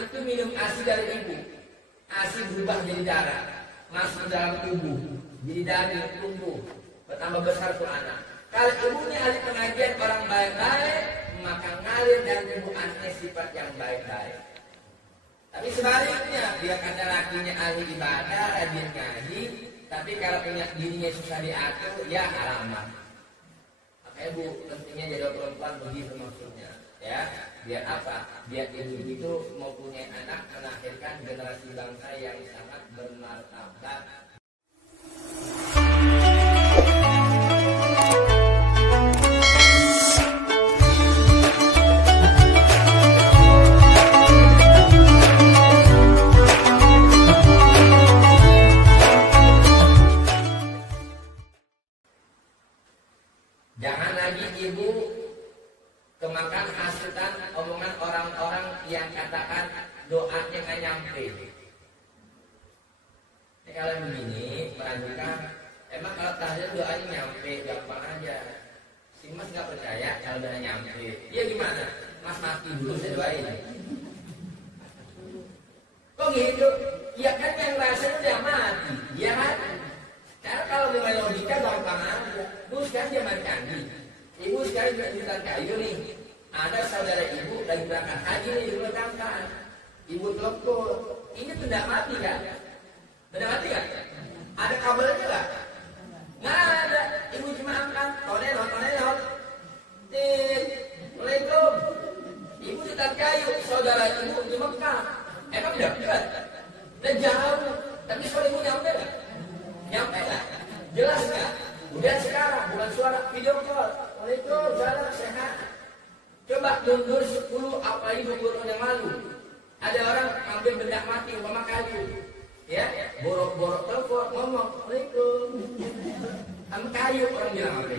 itu minum ASI dari ibu. ASI berubah jadi darah, masuk dalam tubuh, jadi daging tumbuh, bertambah besar tuh anak. Kalau ibunya ahli pengajian orang baik-baik, maka ngalir dari tubuh anaknya sifat yang baik-baik. Tapi sebaliknya, dia kata lakinya ahli ibadah, rajin ngaji, tapi kalau punya dirinya susah diatur, ya halaman. Makanya Bu, pentingnya jadi perempuan begitu maksudnya. Ya, biar apa? Biar ibu itu mau punya anak, melahirkan generasi bangsa yang sangat bermartabat. Jangan lagi ibu kemakan hasutan omongan orang-orang yang katakan doanya nggak nyampe. Ini kalau begini, perhatikan, emang kalau tahajud doanya nyampe, gampang aja. Si Mas nggak percaya kalau doanya nyampe. Iya gimana? Mas mati dulu saya doain. Kok gitu? Ya kan yang rasanya udah mati, ya kan? Karena kalau dengan logika gampang aja. Bu sekarang zaman canggih. Ibu sekarang juga jutaan kayu nih. Ada saudara ibu lagi berangkat haji nih di luar kantor. Ibu telepon. Ini tidak mati kan? Tidak mati kan? Ada kabelnya nggak? Nggak ada. Ibu cuma angkat. Tonelot. Assalamualaikum. Ibu jutaan kayu. Saudara ibu di Mekah. Emang dekat? Dan jauh. Tapi suara ibu nyampe nggak? Nyampe nggak? Jelas nggak? Udah sekarang bukan suara video call. Waalaikumsalam, sehat. Coba mundur 10 apalagi 20 tahun yang lalu. Ada orang ambil benda mati umpama kayu. Ya, borok-borok telepon ngomong, "Waalaikum." Sama kayu orang bilang apa?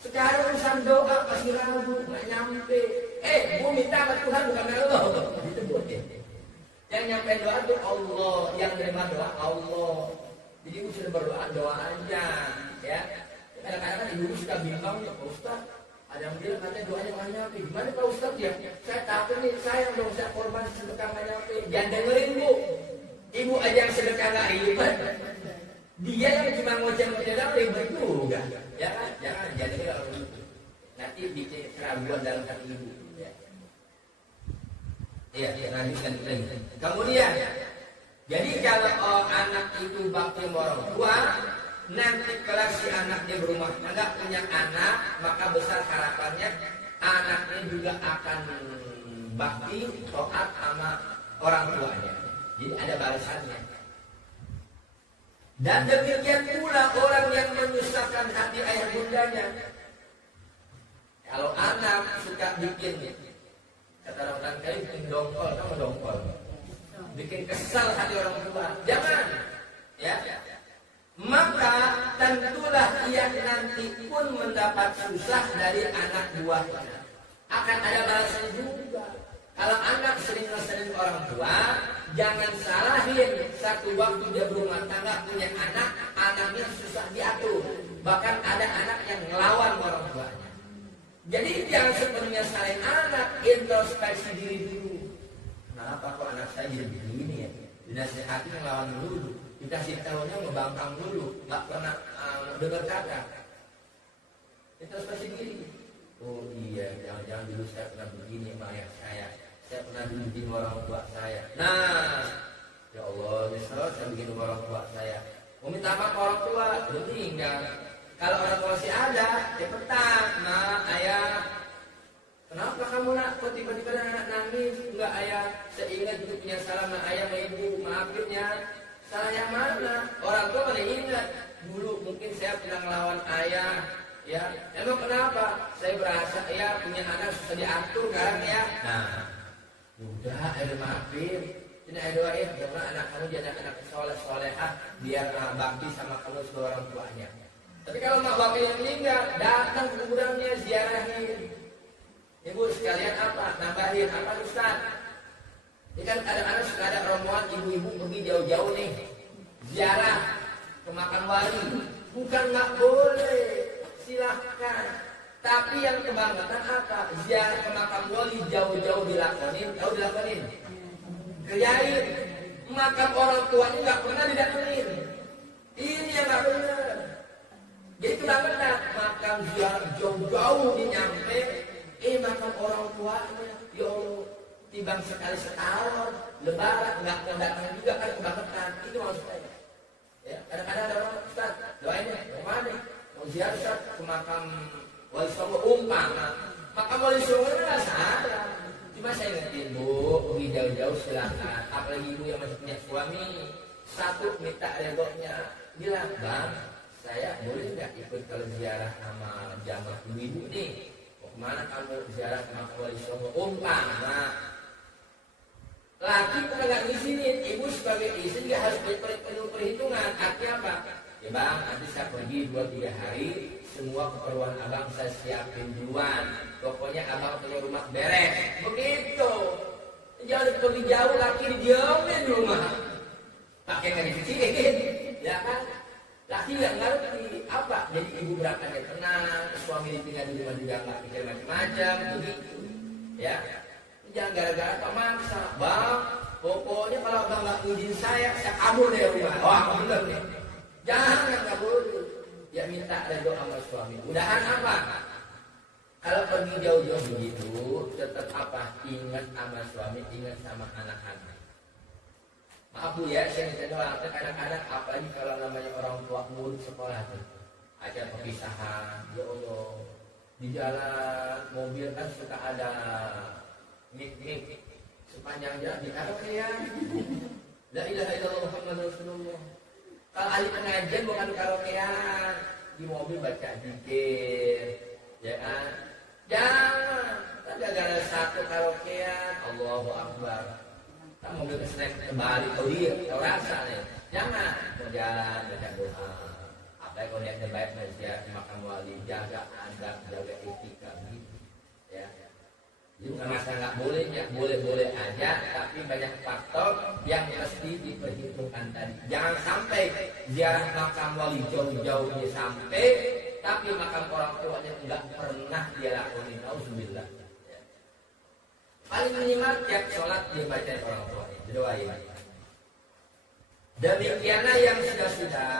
Sekarang urusan doa masih ragu, nggak nyampe. Bu minta sama Tuhan bukan Allah. Gitu Bu. Yang nyampe doa itu Allah, yang menerima doa Allah. Jadi ibu sudah berdoa doa aja, ya. Kadang-kadang kan ibu suka bimbang ya Pak Ustaz. Ada yang bilang katanya doanya nggak nyampe. Gimana Pak Ustaz ya? Saya takut nih, sayang dong saya korban sedekah nggak nyampe. Jangan dengerin Bu. Ibu aja yang sedekah nggak ribet. Dia yang cuma ngoceh-ngoceh ribet juga. Ya kan? Jangan dengerin orang itu. Nanti bikin keraguan dalam hati ibu. Iya, lanjutkan lagi. Kemudian, jadi kalau anak itu bakti sama orang tua, nanti kalau si anaknya berumah tangga punya anak, maka besar harapannya anaknya juga akan bakti, taat sama orang tuanya. Jadi ada balasannya. Dan demikian pula orang yang menyusahkan hati ayah bundanya. Kalau anak suka bikin, kata orang kali bikin dongkol, kamu dongkol. Bikin kesal hati orang tua. Jangan. Ya. Maka tentulah ia nanti pun mendapat susah dari anak buahnya. Akan ada balasan juga. Kalau anak sering ngeselin orang tua, jangan salahin. Satu waktu dia berumah tangga punya anak, anaknya susah diatur. Bahkan ada anak yang ngelawan orang tuanya. Jadi jangan sepenuhnya salahin anak, introspeksi diri dulu. Kenapa kok anak saya jadi begini ya? Dinasihati ngelawan dulu. Dikasih tahunya ngebangkang dulu, nggak pernah dengar kata. Introspeksi diri. Oh iya, jangan-jangan dulu saya pernah begini sama ayah saya. Saya pernah dulu bikin orang tua saya. Nah, ya Allah, nyesel saya bikin orang tua saya. Mau minta maaf orang tua, belum tinggal. Kalau orang tua masih ada, cepetan, nah ayah. Kenapa kamu nak? Kok tiba-tiba anak nangis? Enggak ayah, saya ingat itu punya salah sama ayah sama ibu, maafin ya. Salah yang mana? Orang tua pada ingat. Dulu mungkin saya pernah ngelawan ayah. Ya, emang kenapa? Saya berasa ya punya anak susah diatur kan ya. Nah, udah ayo maafin. Ini ayo doain, jangan anak kamu jadi anak soleh-solehah biar bakti sama kamu sebagai orang tuanya. Tapi kalau mak bapak yang meninggal, datang ke kuburannya ziarahin. Ibu sekalian apa? Nambahin apa Ustaz? Ini kan kadang-kadang suka ada rombongan ibu-ibu pergi jauh-jauh nih ziarah ke makam wali. Bukan nggak boleh, silahkan. Tapi yang kebangetan apa? Ziarah ke makam wali jauh-jauh dilakonin, tahu dilakonin? Kerjain. Makam orang tuanya nggak pernah didatengin. Ini yang nggak benar. Jadi kebangetan makam ziarah jauh-jauh nyampe, makam orang tuanya, ya Allah, timbang sekali setahun, lebaran nggak datang juga kan kebangetan. Itu maksud saya. Ya, kadang-kadang ada orang Ustaz, doain ya, mana? Mau ziarah Ustaz ke makam Wali Songo umpama, makam Wali Songo itu nggak salah. Cuma saya ingetin Bu, pergi jauh-jauh silakan. Apalagi ibu yang masih punya suami, satu minta redonya, bilang Bang, saya boleh nggak ikut kalau ziarah sama jamaah ibu nih? Mau kemana kamu ziarah ke makam Wali Songo umpama? Laki pun nggak ngizinin, ibu sebagai istri juga harus penuh perhitungan. Artinya apa? Ya Bang, nanti saya pergi 2-3 hari, semua keperluan abang saya siapin duluan. Pokoknya abang punya rumah beres. Begitu. Jangan pergi jauh, laki dijamin rumah. Pakai nggak dikecilin, ya kan? Laki nggak ngerti apa. Jadi ibu berangkatnya tenang, suami ditinggal di rumah juga nggak pikir macam-macam. Begitu, ya. Jangan gara-gara pemaksa, Bang. Pokoknya kalau abang nggak izin saya kabur dari rumah. Wah, bener nih. Jangan, nggak boleh. Ya minta redo sama suami. Mudahan apa? Kalau pergi jauh-jauh begitu, tetap apa? Ingat sama suami, ingat sama anak-anak. Maaf Bu ya, saya minta doa. Kadang-kadang apalagi kalau namanya orang tua murid sekolah tuh, acara perpisahan, ya Allah, di jalan mobil kan suka ada mik-mik sepanjang jalan di karaokean. La ilaha illallah Muhammadur Rasulullah. Kalau ahli pengajian bukan karaokean, di mobil baca zikir, ya kan? Jangan, gara-gara satu karaokean, Allahu Akbar. Kan mobil kesenek kembali, kau dia, kau rasa nih. Jangan, mau jalan baca doa. Apa yang kau niatnya baik menziarah makam wali, jaga adab, jaga etika, gitu, ya. Jadi bukan masalah nggak bolehnya, boleh-boleh aja, tapi banyak faktor yang mesti diperhitungkan tadi. Jangan sampai ziarah makam wali jauh-jauh dia sampai, tapi makam orang tuanya nggak pernah dia lakukan. Auzubillah. Paling minimal tiap sholat dia baca orang tuanya, didoain. Demikianlah yang sudah-sudah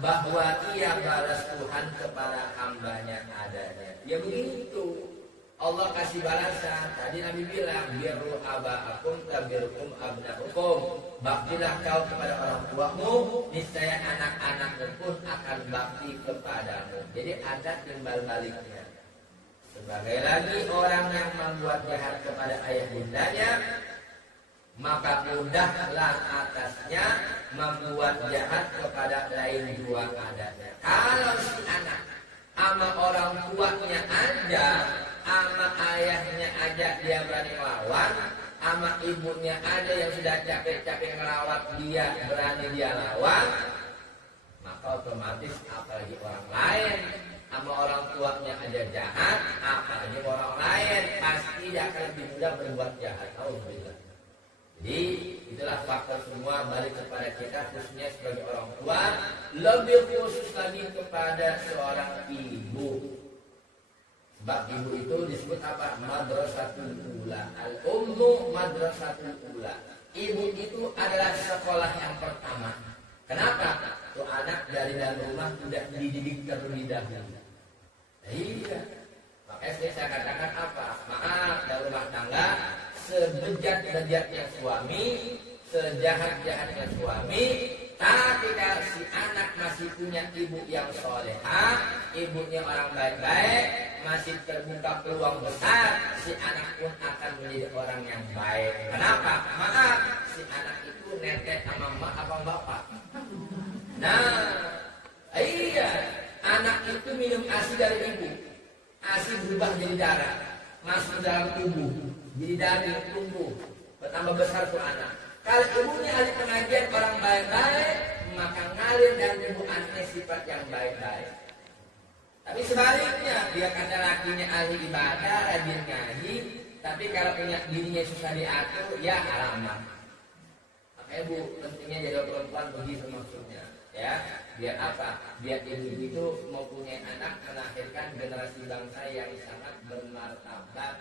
bahwa ia balas Tuhan kepada hambanya adanya. Ya begitu. Allah kasih balasan. Tadi Nabi bilang, birru aba'akum tabirkum abna'ukum. Baktilah kau kepada orang tuamu, niscaya anak-anakmu pun akan bakti kepadamu. Jadi ada timbal baliknya. Sebagai lagi orang yang membuat jahat kepada ayah bundanya, maka mudahlah atasnya membuat jahat kepada lain dua adanya. Kalau si anak ama orang tuanya aja, ama ayahnya aja dia berani melawan, ama ibunya aja yang sudah capek-capek ngelawat dia berani dia lawan, maka otomatis apalagi orang lain, ama orang tuanya aja jahat, apalagi orang lain pasti dia akan lebih mudah berbuat jahat. Alhamdulillah. Jadi itulah faktor semua balik kepada kita, khususnya sebagai orang tua, lebih khusus lagi kepada seorang ibu. Sebab ibu itu disebut apa? Madrasatul ula. Al-ummu madrasatul ula. Ibu itu adalah sekolah yang pertama. Kenapa? Tuh anak dari dalam rumah sudah dididik terlebih dahulu. Iya. Makanya saya katakan apa? Maaf, dalam rumah tangga sebejat-bejatnya suami, sejahat-jahatnya suami, tapi kalau si anak masih punya ibu yang solehah, ibunya orang baik-baik, masih terbuka peluang besar, si anak pun akan menjadi orang yang baik. Kenapa? Maaf, si anak itu netek sama emak abang bapak. Nah, iya, anak itu minum ASI dari ibu, ASI berubah jadi darah, masuk dalam tubuh, jadi daging tumbuh, bertambah besar tuh anak. Kalau ibunya ahli pengajian orang baik-baik, maka ngalir dan ibu anaknya sifat yang baik-baik. Tapi sebaliknya, dia kata lakinya ahli ibadah, rajin ngaji, tapi kalau punya dirinya susah diatur, ya alamat. Makanya Bu, pentingnya jadi perempuan begitu maksudnya. Ya, biar apa? Biar ibu itu mempunyai anak, melahirkan generasi bangsa yang sangat bermartabat,